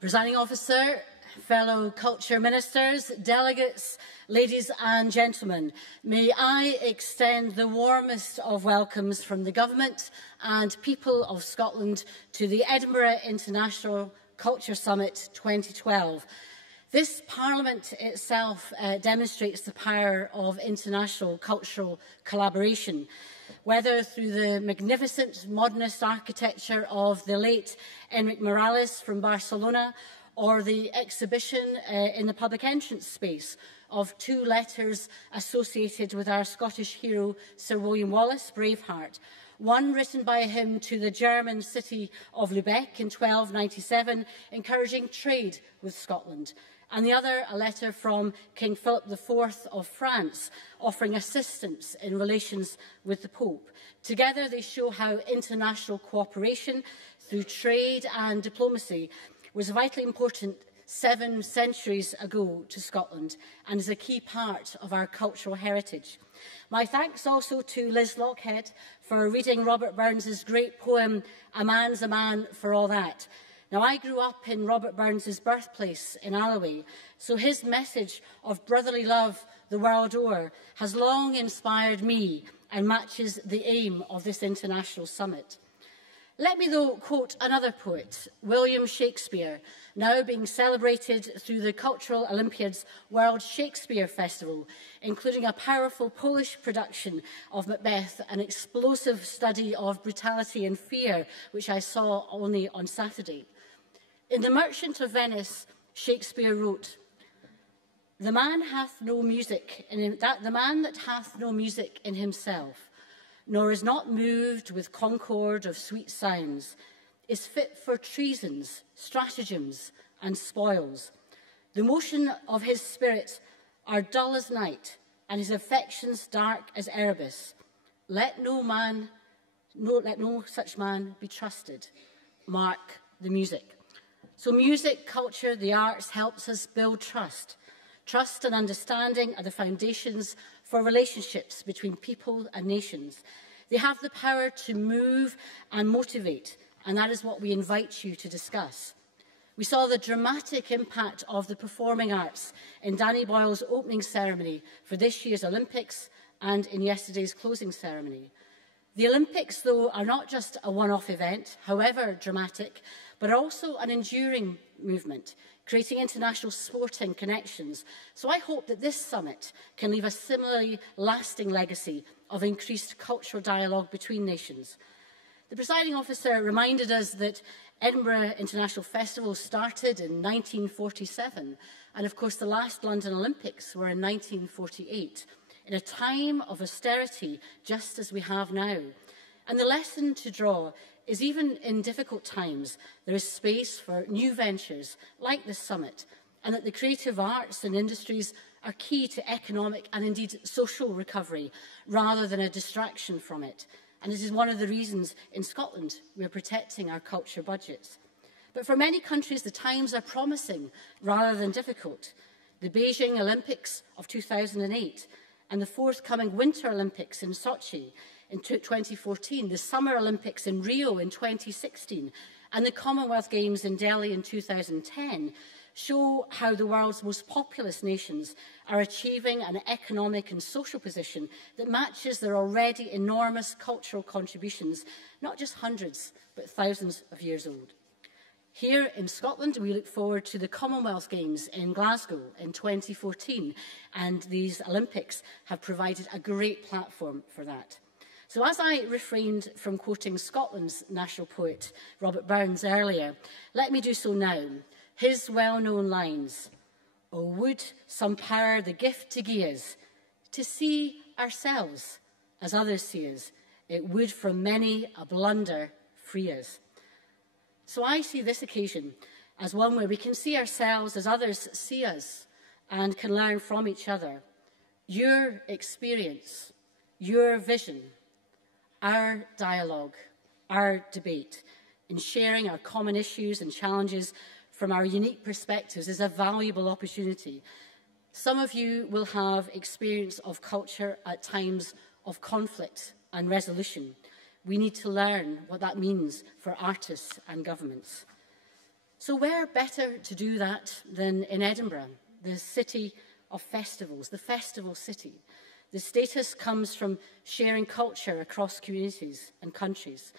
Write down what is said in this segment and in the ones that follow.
Presiding Officer, fellow culture ministers, delegates, ladies and gentlemen, may I extend the warmest of welcomes from the Government and people of Scotland to the Edinburgh International Culture Summit 2012. This Parliament itself demonstrates the power of international cultural collaboration, whether through the magnificent modernist architecture of the late Enric Morales from Barcelona, or the exhibition in the public entrance space of 2 letters associated with our Scottish hero Sir William Wallace, Braveheart. One written by him to the German city of Lubeck in 1297, encouraging trade with Scotland, and the other a letter from King Philip IV of France, offering assistance in relations with the Pope. Together they show how international cooperation through trade and diplomacy was vitally important 7 centuries ago to Scotland and is a key part of our cultural heritage. My thanks also to Liz Lockhead for reading Robert Burns's great poem, A Man's a Man for All That. Now, I grew up in Robert Burns's birthplace in Alloway, so his message of brotherly love the world o'er has long inspired me and matches the aim of this international summit. Let me, though, quote another poet, William Shakespeare, now being celebrated through the Cultural Olympiad's World Shakespeare Festival, including a powerful Polish production of Macbeth, an explosive study of brutality and fear, which I saw only on Saturday. In The Merchant of Venice, Shakespeare wrote, the man that hath no music in himself, nor is not moved with concord of sweet sounds, is fit for treasons, stratagems, and spoils. The motion of his spirit are dull as night, and his affections dark as Erebus. Let no such man be trusted. Mark the music. So music, culture, the arts helps us build trust. Trust and understanding are the foundations for relationships between people and nations. They have the power to move and motivate, and that is what we invite you to discuss. We saw the dramatic impact of the performing arts in Danny Boyle's opening ceremony for this year's Olympics and in yesterday's closing ceremony. The Olympics, though, are not just a one-off event, however dramatic, but also an enduring movement, creating international sporting connections. So I hope that this summit can leave a similarly lasting legacy of increased cultural dialogue between nations. The presiding officer reminded us that Edinburgh International Festival started in 1947, and of course the last London Olympics were in 1948, in a time of austerity just as we have now. And the lesson to draw is even in difficult times, there is space for new ventures like this summit, and that the creative arts and industries are key to economic and indeed social recovery, rather than a distraction from it. And this is one of the reasons in Scotland we are protecting our culture budgets. But for many countries, the times are promising rather than difficult. The Beijing Olympics of 2008 and the forthcoming Winter Olympics in Sochi in 2014, the Summer Olympics in Rio in 2016, and the Commonwealth Games in Delhi in 2010 show how the world's most populous nations are achieving an economic and social position that matches their already enormous cultural contributions, not just hundreds, but thousands of years old. Here in Scotland, we look forward to the Commonwealth Games in Glasgow in 2014, and these Olympics have provided a great platform for that. So as I refrained from quoting Scotland's national poet, Robert Burns, earlier, let me do so now. His well-known lines, "O would some power the gift to gie us, to see ourselves as others see us, it would from many a blunder free us." So I see this occasion as one where we can see ourselves as others see us and can learn from each other. Your experience, your vision, our dialogue, our debate, in sharing our common issues and challenges from our unique perspectives is a valuable opportunity. Some of you will have experience of culture at times of conflict and resolution. We need to learn what that means for artists and governments. So where better to do that than in Edinburgh, the city of festivals, the festival city. The status comes from sharing culture across communities and countries.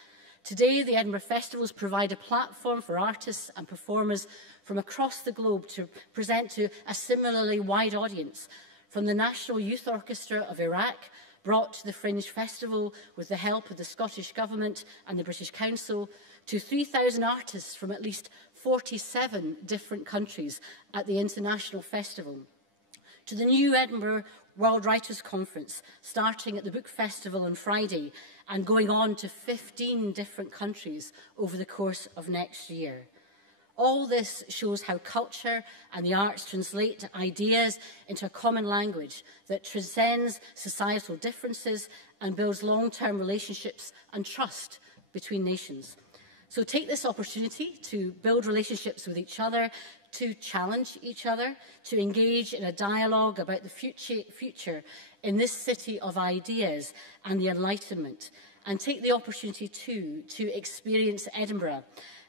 Today, the Edinburgh Festivals provide a platform for artists and performers from across the globe to present to a similarly wide audience, from the National Youth Orchestra of Iraq, brought to the Fringe Festival with the help of the Scottish Government and the British Council, to 3,000 artists from at least 47 different countries at the International Festival, to the new Edinburgh World Writers' Conference, starting at the Book Festival on Friday and going on to 15 different countries over the course of next year. All this shows how culture and the arts translate ideas into a common language that transcends societal differences and builds long-term relationships and trust between nations. So take this opportunity to build relationships with each other, to challenge each other, to engage in a dialogue about the future in this city of ideas and the Enlightenment, and take the opportunity too to experience Edinburgh,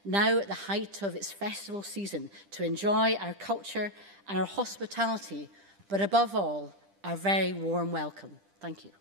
now at the height of its festival season, to enjoy our culture and our hospitality, but above all, our very warm welcome. Thank you.